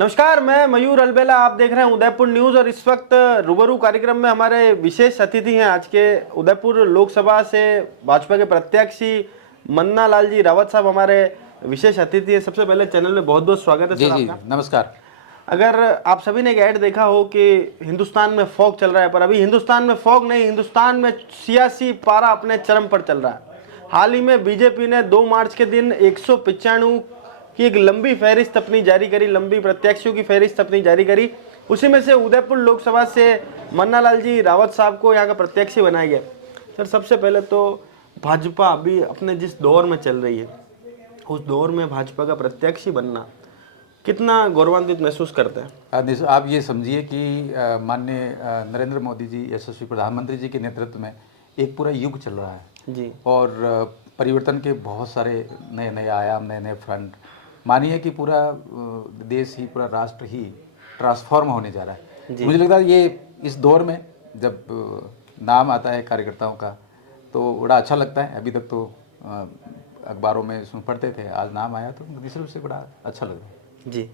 नमस्कार, मैं मयूर अलबेला। आप देख रहे हैं उदयपुर न्यूज और इस वक्त रूबरू कार्यक्रम में हमारे विशेष अतिथि हैं। आज के उदयपुर लोकसभा से भाजपा के प्रत्याशी मन्ना लाल जी रावत साहब हमारे विशेष अतिथि हैं। सबसे पहले चैनल में बहुत बहुत स्वागत है जी सर जी आपका। नमस्कार। अगर आप सभी ने एक ऐड देखा हो कि हिंदुस्तान में फॉग चल रहा है, पर अभी हिंदुस्तान में फॉग नहीं, हिंदुस्तान में सियासी पारा अपने चरम पर चल रहा है। हाल ही में बीजेपी ने 2 मार्च के दिन 195 की एक लंबी फहरिस्त अपनी जारी करी, लंबी प्रत्याशियों की फहरिस्त अपनी जारी करी। उसी में से उदयपुर लोकसभा से मन्ना लाल जी रावत साहब को यहाँ का प्रत्याशी बनाया गया। सर, सबसे पहले तो भाजपा अभी अपने जिस दौर में चल रही है, उस दौर में भाजपा का प्रत्याशी बनना कितना गौरवान्वित महसूस करते हैं? आप ये समझिए कि माननीय नरेंद्र मोदी जी, यशस्वी प्रधानमंत्री जी के नेतृत्व में एक पूरा युग चल रहा है जी। और परिवर्तन के बहुत सारे नए नए आयाम, नए नए फ्रंट। मानिए कि पूरा देश ही, पूरा राष्ट्र ही ट्रांसफॉर्म होने जा रहा है। जी। मुझे लगता है ये इस दौर में जब नाम आता है कार्यकर्ताओं का तो बड़ा अच्छा लगता है। अभी तक तो अखबारों में उसमें पढ़ते थे, आज नाम आया तो निश्चित रूप से बड़ा अच्छा लग रहा है। जी।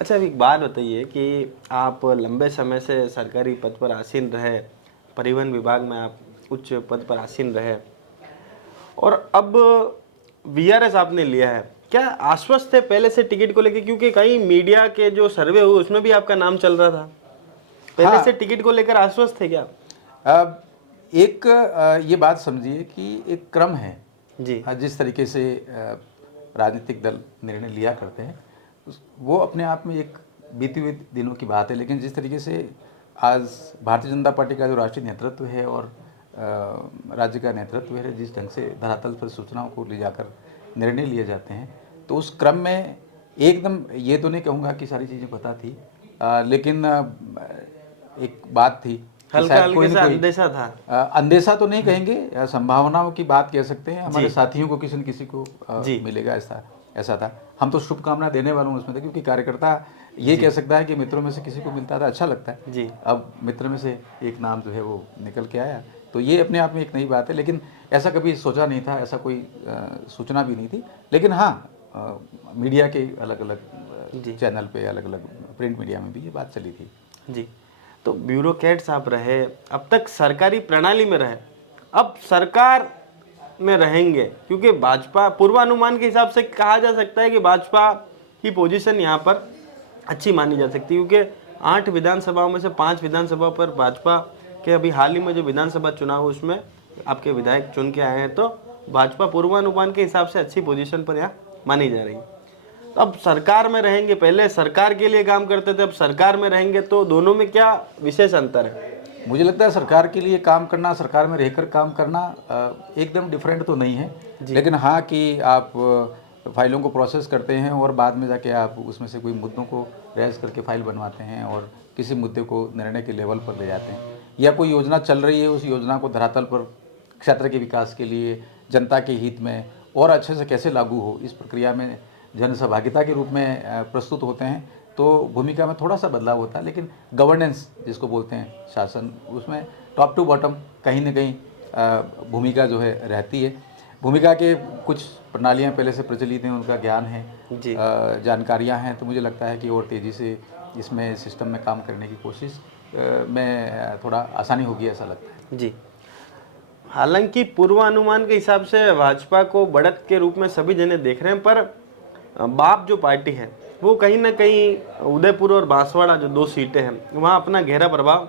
अच्छा, अभी एक बात बताइए कि आप लंबे समय से सरकारी पद पर आसीन रहे, परिवहन विभाग में आप उच्च पद पर आसीन रहे और अब वीआरएस आपने लिया है। क्या आश्वस्त थे पहले से टिकट को लेकर? क्योंकि कई मीडिया के जो सर्वे हुए उसमें भी आपका नाम चल रहा था। पहले से टिकट को लेकर आश्वस्त थे क्या? अब एक ये बात समझिए कि एक क्रम है जी। जिस तरीके से राजनीतिक दल निर्णय लिया करते हैं वो अपने आप में एक बीते हुए दिनों की बात है। लेकिन जिस तरीके से आज भारतीय जनता पार्टी का जो राष्ट्रीय नेतृत्व है और राज्य का नेतृत्व है, जिस ढंग से धरातल पर सूचनाओं को ले जाकर निर्णय लिए जाते हैं, तो उस क्रम में एकदम ये तो नहीं कहूँगा कि सारी चीज़ें पता थी, लेकिन एक बात थी कि हल्का शायद कोई हल्के ना से कोई अंदेशा था। अंदेशा तो नहीं कहेंगे, संभावनाओं की बात कह सकते हैं। हमारे जी। साथियों को किसी न किसी को जी। मिलेगा, ऐसा था। हम तो शुभकामना देने वालों में उसमें थे, क्योंकि कार्यकर्ता ये कह सकता है कि मित्रों में से किसी को मिलता था, अच्छा लगता है। जी। अब मित्र में से एक नाम जो है वो निकल के आया, तो ये अपने आप में एक नई बात है। लेकिन ऐसा कभी सोचा नहीं था, ऐसा कोई सूचना भी नहीं थी। लेकिन हाँ, मीडिया के अलग अलग चैनल पे, अलग अलग प्रिंट मीडिया में भी ये बात चली थी। जी। तो ब्यूरोक्रेट्स आप रहे, अब तक सरकारी प्रणाली में रहे, अब सरकार में रहेंगे, क्योंकि भाजपा पूर्वानुमान के हिसाब से कहा जा सकता है कि भाजपा की पोजीशन यहाँ पर अच्छी मानी जा सकती है, क्योंकि 8 विधानसभाओं में से 5 विधानसभा पर भाजपा के अभी हाल ही में जो विधानसभा चुनाव हुआ उसमें आपके विधायक चुन के आए हैं, तो भाजपा पूर्वानुमान के हिसाब से अच्छी पोजीशन पर यहाँ मानी जा रही है। अब सरकार में रहेंगे, पहले सरकार के लिए काम करते थे, अब सरकार में रहेंगे, तो दोनों में क्या विशेष अंतर है? मुझे लगता है सरकार के लिए काम करना, सरकार में रहकर काम करना एकदम डिफरेंट तो नहीं है। लेकिन हाँ कि आप फाइलों को प्रोसेस करते हैं और बाद में जाके आप उसमें से कोई मुद्दों को रेज करके फाइल बनवाते हैं और किसी मुद्दे को निर्णय के लेवल पर ले जाते हैं, या कोई योजना चल रही है उस योजना को धरातल पर क्षेत्र के विकास के लिए, जनता के हित में और अच्छे से कैसे लागू हो, इस प्रक्रिया में जन सहभागिता के रूप में प्रस्तुत होते हैं। तो भूमिका में थोड़ा सा बदलाव होता है, लेकिन गवर्नेंस जिसको बोलते हैं, शासन, उसमें टॉप टू बॉटम कहीं ना कहीं भूमिका जो है रहती है। भूमिका के कुछ प्रणालियां पहले से प्रचलित हैं, उनका ज्ञान है, जानकारियां हैं, तो मुझे लगता है कि और तेज़ी से इसमें सिस्टम में काम करने की कोशिश में थोड़ा आसानी होगी, ऐसा लगता है। जी। हालांकि पूर्वानुमान के हिसाब से भाजपा को बढ़त के रूप में सभी जने देख रहे हैं, पर बाप जो पार्टी है वो कहीं ना कहीं उदयपुर और बांसवाड़ा जो 2 सीटें हैं वहाँ अपना गहरा प्रभाव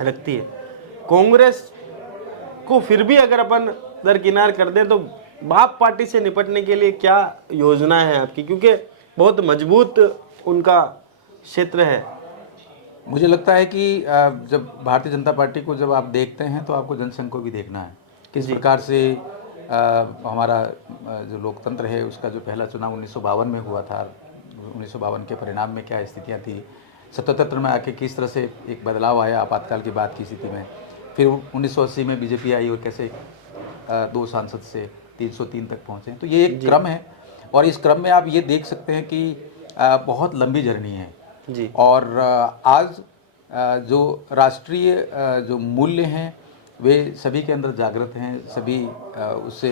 रखती है। कांग्रेस को फिर भी अगर अपन दरकिनार कर दें तो बाप पार्टी से निपटने के लिए क्या योजना है आपकी, क्योंकि बहुत मजबूत उनका क्षेत्र है? मुझे लगता है कि जब भारतीय जनता पार्टी को जब आप देखते हैं तो आपको जनसंघ को भी देखना है, किस प्रकार से हमारा जो लोकतंत्र है उसका जो पहला चुनाव 1952 में हुआ था, 1952 के परिणाम में क्या स्थितियां थी, 77 में आके किस तरह से एक बदलाव आया आपातकाल की बात की स्थिति में, फिर 1980 में बीजेपी आई और कैसे 2 सांसद से 303 तक पहुँचे। तो ये एक क्रम है और इस क्रम में आप ये देख सकते हैं कि बहुत लंबी जर्नी है जी। और आज जो राष्ट्रीय जो मूल्य हैं वे सभी के अंदर जागृत हैं, सभी उससे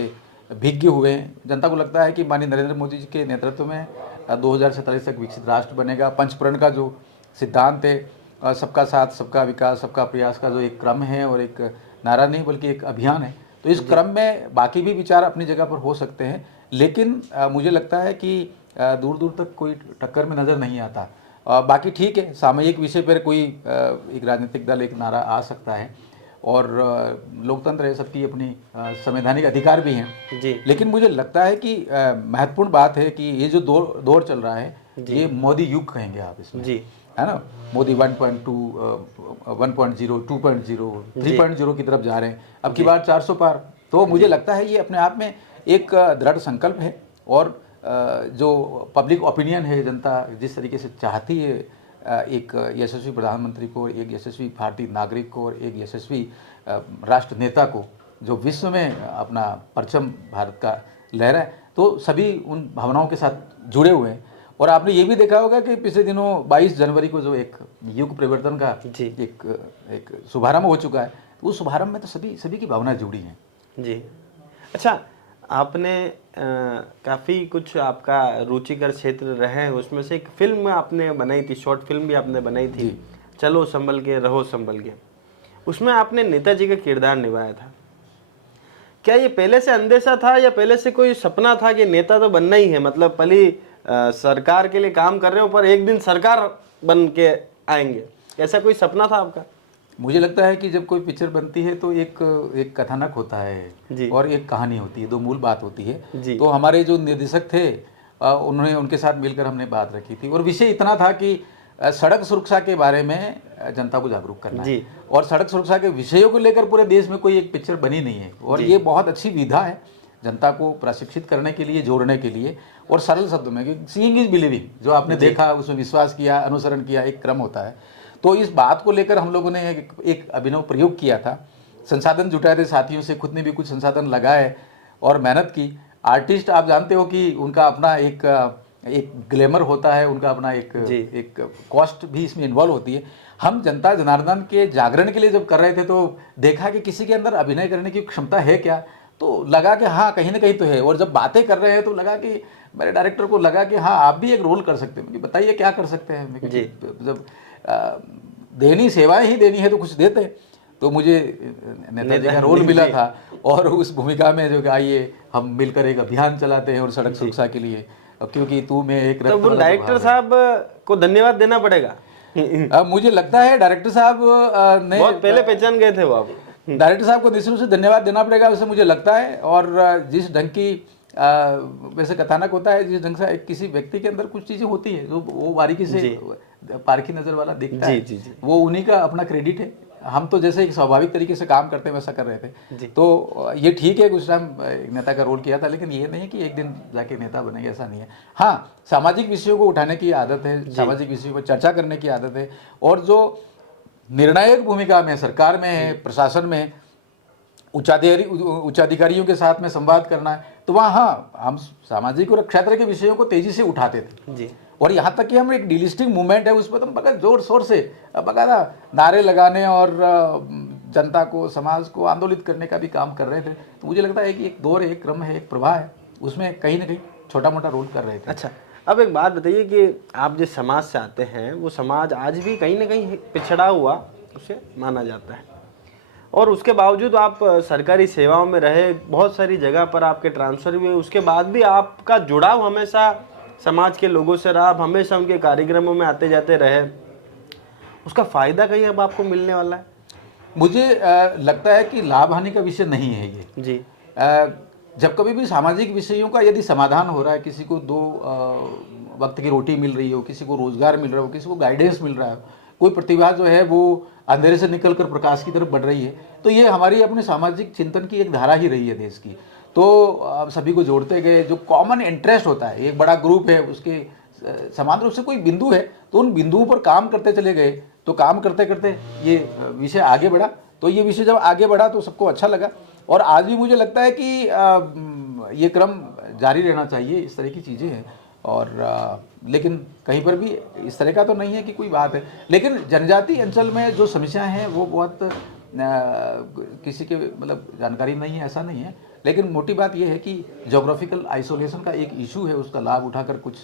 भिज्ञ हुए हैं। जनता को लगता है कि माननीय नरेंद्र मोदी जी के नेतृत्व में 2047 तक विकसित राष्ट्र बनेगा। पंचप्रण का जो सिद्धांत है, सबका साथ सबका विकास सबका प्रयास का जो एक क्रम है और एक नारा नहीं बल्कि एक अभियान है, तो इस क्रम में बाकी भी विचार अपनी जगह पर हो सकते हैं, लेकिन मुझे लगता है कि दूर दूर तक कोई टक्कर में नज़र नहीं आता। बाकी ठीक है, सामयिक विषय पर कोई एक राजनीतिक दल एक नारा आ सकता है और लोकतंत्र है, सबकी अपनी संवैधानिक अधिकार भी हैं जी लेकिन मुझे लगता है कि महत्वपूर्ण बात है कि ये जो दौर चल रहा है ये मोदी युग कहेंगे आप इसमें, जी है ना। मोदी 1.2 1.0 2.0 3.0 की तरफ जा रहे हैं, अब की बार 400 पार। तो मुझे लगता है ये अपने आप में एक दृढ़ संकल्प है और जो पब्लिक ओपिनियन है, जनता जिस तरीके से चाहती है एक यशस्वी प्रधानमंत्री को, एक यशस्वी भारतीय नागरिक को और एक यशस्वी राष्ट्र नेता को जो विश्व में अपना परचम भारत का लहरा है, तो सभी उन भावनाओं के साथ जुड़े हुए हैं। और आपने ये भी देखा होगा कि पिछले दिनों 22 जनवरी को जो एक युग परिवर्तन का एक शुभारंभ हो चुका है, तो उस शुभारंभ में तो सभी की भावनाएं जुड़ी हैं। जी। अच्छा, आपने काफ़ी कुछ आपका रुचिकर क्षेत्र रहे हैं, उसमें से एक फिल्म आपने बनाई थी, शॉर्ट फिल्म भी आपने बनाई थी, चलो संभल के रहो संभल के। उसमें आपने नेताजी का किरदार निभाया था। क्या ये पहले से अंदेशा था या पहले से कोई सपना था कि नेता तो बनना ही है, मतलब पहले सरकार के लिए काम कर रहे हो पर एक दिन सरकार बन के आएंगे, ऐसा कोई सपना था आपका? मुझे लगता है कि जब कोई पिक्चर बनती है तो एक कथानक होता है और एक कहानी होती है, दो मूल बात होती है। तो हमारे जो निर्देशक थे उन्होंने उनके साथ मिलकर हमने बात रखी थी और विषय इतना था कि सड़क सुरक्षा के बारे में जनता को जागरूक करना है और सड़क सुरक्षा के विषयों को लेकर पूरे देश में कोई एक पिक्चर बनी नहीं है और ये बहुत अच्छी विधा है जनता को प्रशिक्षित करने के लिए, जोड़ने के लिए और सरल शब्दों में सीइंग इज बिलीविंग, जो आपने देखा उसमें विश्वास किया, अनुसरण किया, एक क्रम होता है। तो इस बात को लेकर हम लोगों ने एक अभिनव प्रयोग किया था, संसाधन जुटाए थे साथियों से, खुद ने भी कुछ संसाधन लगाए और मेहनत की। आर्टिस्ट आप जानते हो कि उनका अपना एक ग्लैमर होता है, उनका अपना एक कॉस्ट भी इसमें इन्वॉल्व होती है। हम जनता जनार्दन के जागरण के लिए जब कर रहे थे तो देखा कि किसी के अंदर अभिनय करने की क्षमता है क्या, तो लगा कि हाँ कहीं ना कहीं तो है। और जब बातें कर रहे हैं तो लगा कि मेरे डायरेक्टर को लगा कि हाँ आप भी एक रोल कर सकते हैं, बताइए क्या कर सकते हैं। जब देनी सेवाएं ही देनी है तो कुछ देते, तो मुझे नेताजी का रोल मिला था और उस भूमिका में जो आइए हम मिलकर एक अभियान चलाते हैं और सड़क सुरक्षा के लिए, क्योंकि तू मैं एक तो वो डायरेक्टर साहब को धन्यवाद देना पड़ेगा। मुझे लगता है डायरेक्टर साहब ने बहुत पहले पहचान गए थे वो आप। डायरेक्टर साहब को निश्चित रूप से धन्यवाद देना पड़ेगा, वैसे मुझे लगता है। और जिस ढंग की वैसे कथानक होता है, जिस ढंग से किसी व्यक्ति के अंदर कुछ चीज़ें होती है जो वो बारीकी से पारखी नज़र वाला देखता है, वो उन्हीं का अपना क्रेडिट है। हम तो जैसे एक स्वाभाविक तरीके से काम करते हैं वैसा कर रहे थे। तो ये ठीक है कुछ टाइम नेता का रोल किया था, लेकिन ये नहीं कि एक दिन जाके नेता बनेंगे, ऐसा नहीं है। हाँ, सामाजिक विषयों को उठाने की आदत है, सामाजिक विषयों पर चर्चा करने की आदत है और जो निर्णायक भूमिका में सरकार में है, प्रशासन में उच्चाधिकारियों के साथ में संवाद करना है, तो वहाँ हाँ हम सामाजिक और क्षेत्र के विषयों को तेजी से उठाते थे और यहाँ तक कि हम एक डिलिस्टिंग मूवमेंट है उस पर तो हम बगैर जोर शोर से बकायदा नारे लगाने और जनता को, समाज को आंदोलित करने का भी काम कर रहे थे। तो मुझे लगता है कि एक दौर है, एक क्रम है, एक प्रवाह है, उसमें कहीं ना कहीं छोटा मोटा रोल कर रहे थे। अच्छा, अब एक बात बताइए कि आप जिस समाज से आते हैं वो समाज आज भी कहीं ना कहीं पिछड़ा हुआ उसे माना जाता है और उसके बावजूद आप सरकारी सेवाओं में रहे, बहुत सारी जगह पर आपके ट्रांसफ़र हुए, उसके बाद भी आपका जुड़ाव हमेशा समाज के लोगों से रहा, आप हमेशा उनके कार्यक्रमों में आते जाते रहे, उसका फ़ायदा कहीं अब आपको मिलने वाला है? मुझे लगता है कि लाभ हानि का विषय नहीं है ये जब कभी भी सामाजिक विषयों का यदि समाधान हो रहा है, किसी को 2 वक्त की रोटी मिल रही हो, किसी को रोजगार मिल रहा हो, किसी को गाइडेंस मिल रहा है, कोई प्रतिभा जो है वो अंधेरे से निकलकर प्रकाश की तरफ बढ़ रही है, तो ये हमारी अपने सामाजिक चिंतन की एक धारा ही रही है देश की। तो सभी को जोड़ते गए, जो कॉमन इंटरेस्ट होता है, एक बड़ा ग्रुप है, उसके समान रूप से कोई बिंदु है, तो उन बिंदुओं पर काम करते चले गए। तो काम करते करते ये विषय आगे बढ़ा, तो ये विषय जब आगे बढ़ा तो सबको अच्छा लगा और आज भी मुझे लगता है कि ये क्रम जारी रहना चाहिए। इस तरह की चीज़ें हैं और लेकिन कहीं पर भी इस तरह का तो नहीं है कि कोई बात है, लेकिन जनजातीय अंचल में जो समस्याएं हैं वो बहुत किसी के मतलब जानकारी नहीं है, ऐसा नहीं है। लेकिन मोटी बात यह है कि जोग्राफिकल आइसोलेशन का एक इशू है, उसका लाभ उठाकर कुछ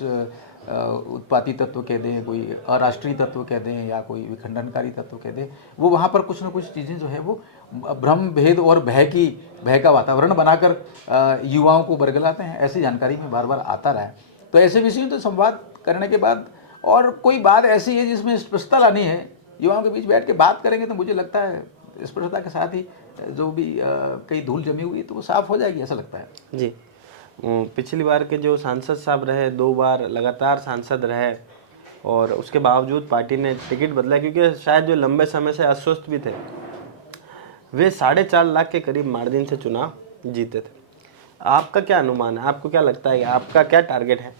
उत्पाती तत्व कह दें, कोई अराष्ट्रीय तत्व कह दें या कोई विखंडनकारी तत्व कह दें, वो वहाँ पर कुछ ना कुछ चीज़ें जो है वो भ्रम भेद और भय का वातावरण बनाकर युवाओं को बरगलाते हैं। ऐसी जानकारी में बार बार आता रहा है। तो ऐसे विषयों तो संवाद करने के बाद, और कोई बात ऐसी है जिसमें स्पष्टता लानी है, युवाओं के बीच बैठ के बात करेंगे तो मुझे लगता है स्पष्टता के साथ ही जो भी कई धूल जमी हुई तो वो साफ हो जाएगी, ऐसा लगता है जी। पिछली बार के जो सांसद साहब रहे, 2 बार लगातार सांसद रहे और उसके बावजूद पार्टी ने टिकट बदला, क्योंकि शायद जो लंबे समय से अस्वस्थ भी थे, वे 4.5 लाख के करीब मार्जिन से चुनाव जीते थे। आपका क्या अनुमान है, आपको क्या लगता है, आपका क्या टारगेट है?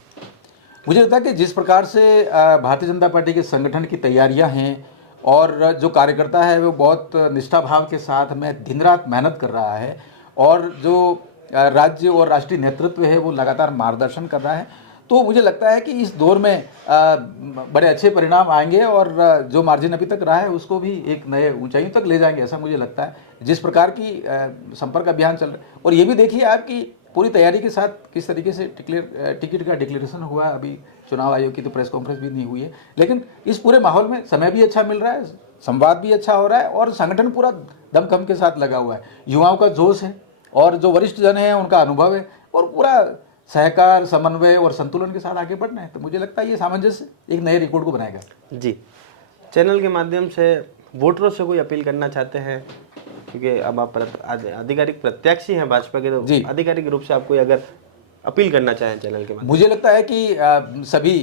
मुझे लगता है कि जिस प्रकार से भारतीय जनता पार्टी के संगठन की तैयारियां हैं और जो कार्यकर्ता है वो बहुत निष्ठा भाव के साथ में दिन रात मेहनत कर रहा है, और जो राज्य और राष्ट्रीय नेतृत्व है वो लगातार मार्गदर्शन कर रहा है, तो मुझे लगता है कि इस दौर में बड़े अच्छे परिणाम आएंगे और जो मार्जिन अभी तक रहा है उसको भी एक नए ऊंचाइयों तक ले जाएंगे, ऐसा मुझे लगता है। जिस प्रकार की संपर्क अभियान चल रहा है, और ये भी देखिए आपकी पूरी तैयारी के साथ किस तरीके से टिकट का डिक्लेरेशन हुआ। अभी चुनाव आयोग की तो प्रेस कॉन्फ्रेंस भी नहीं हुई है, लेकिन इस पूरे माहौल में समय भी अच्छा मिल रहा है, संवाद भी अच्छा हो रहा है और संगठन पूरा दमखम के साथ लगा हुआ है। युवाओं का जोश है और जो वरिष्ठ जन है उनका अनुभव है, और पूरा सहकार, समन्वय और संतुलन के साथ आगे बढ़ना है। तो मुझे लगता है ये सामंजस्य एक नए रिकॉर्ड को बनाएगा। जी, चैनल के माध्यम से वोटरों से कोई अपील करना चाहते हैं, क्योंकि अब आप आधिकारिक प्रत्याशी हैं भाजपा के, तो आधिकारिक रूप से आप कोई अगर अपील करना चाहें चैनल के माध्यम? मुझे लगता है कि सभी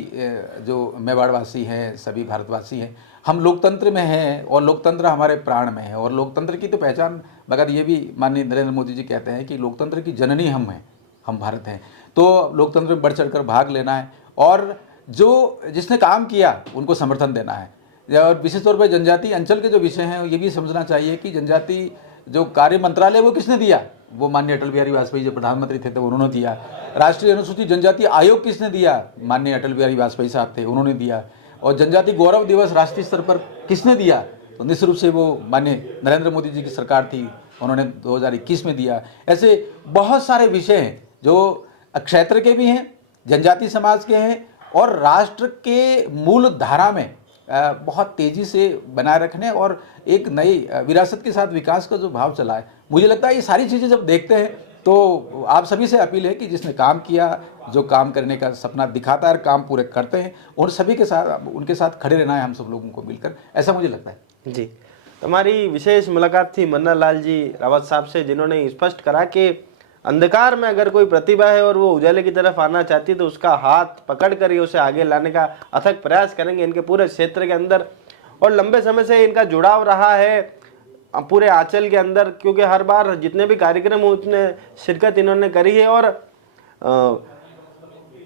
जो मेवाड़वासी हैं, सभी भारतवासी हैं, हम लोकतंत्र में हैं और लोकतंत्र हमारे प्राण में है, और लोकतंत्र की तो पहचान बगैर ये भी माननीय नरेंद्र मोदी जी कहते हैं कि लोकतंत्र की जननी हम हैं, हम भारत हैं। तो लोकतंत्र में बढ़ चढ़कर भाग लेना है और जो जिसने काम किया उनको समर्थन देना है। और विशेष तौर पर जनजाति अंचल के जो विषय हैं ये भी समझना चाहिए कि जनजाति जो कार्य मंत्रालय वो किसने दिया, वो माननीय अटल बिहारी वाजपेयी जो प्रधानमंत्री थे तो उन्होंने दिया। राष्ट्रीय अनुसूचित जनजाति आयोग किसने दिया, माननीय अटल बिहारी वाजपेयी साहब थे, उन्होंने दिया। और जनजाति गौरव दिवस राष्ट्रीय स्तर पर किसने दिया, तो निश्चित रूप से वो माननीय नरेंद्र मोदी जी की सरकार थी, उन्होंने 2021 में दिया। ऐसे बहुत सारे विषय हैं जो क्षेत्र के भी हैं, जनजाति समाज के हैं, और राष्ट्र के मूल धारा में बहुत तेज़ी से बनाए रखने और एक नई विरासत के साथ विकास का जो भाव चला है, मुझे लगता है ये सारी चीज़ें जब देखते हैं तो आप सभी से अपील है कि जिसने काम किया, जो काम करने का सपना दिखाता है, काम पूरे करते हैं, और सभी के साथ उनके साथ खड़े रहना है हम सब लोगों को मिलकर, ऐसा मुझे लगता है। जी, हमारी विशेष मुलाकात थी मन्ना लाल जी रावत साहब से, जिन्होंने स्पष्ट करा कि अंधकार में अगर कोई प्रतिभा है और वो उजाले की तरफ आना चाहती है तो उसका हाथ पकड़कर ही उसे आगे लाने का अथक प्रयास करेंगे इनके पूरे क्षेत्र के अंदर। और लंबे समय से इनका जुड़ाव रहा है पूरे आंचल के अंदर, क्योंकि हर बार जितने भी कार्यक्रम हो उसमें शिरकत इन्होंने करी है, और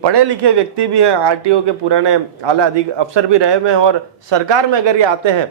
पढ़े लिखे व्यक्ति भी हैं, आरटीओ के पुराने आला अफसर भी रहे हुए हैं, और सरकार में अगर ये आते हैं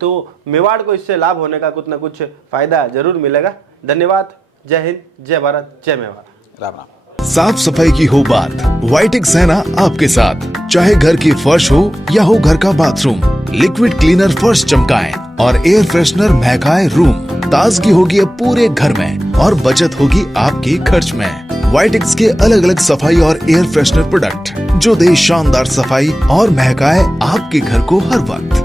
तो मेवाड़ को इससे लाभ होने का कुछ ना कुछ फायदा जरूर मिलेगा। धन्यवाद। जय हिंद, जय भारत, जय मेवाड़। राम राम। साफ सफाई की हो बात, वाइटेक्स है ना आपके साथ। चाहे घर की फर्श हो या हो घर का बाथरूम, लिक्विड क्लीनर फर्श चमकाएं और एयर फ्रेशनर महकाए रूम। ताजगी होगी अब पूरे घर में और बचत होगी आपके खर्च में। वाइटेक्स के अलग अलग सफाई और एयर फ्रेशनर प्रोडक्ट जो दे शानदार सफाई और महकाए आपके घर को हर वक्त।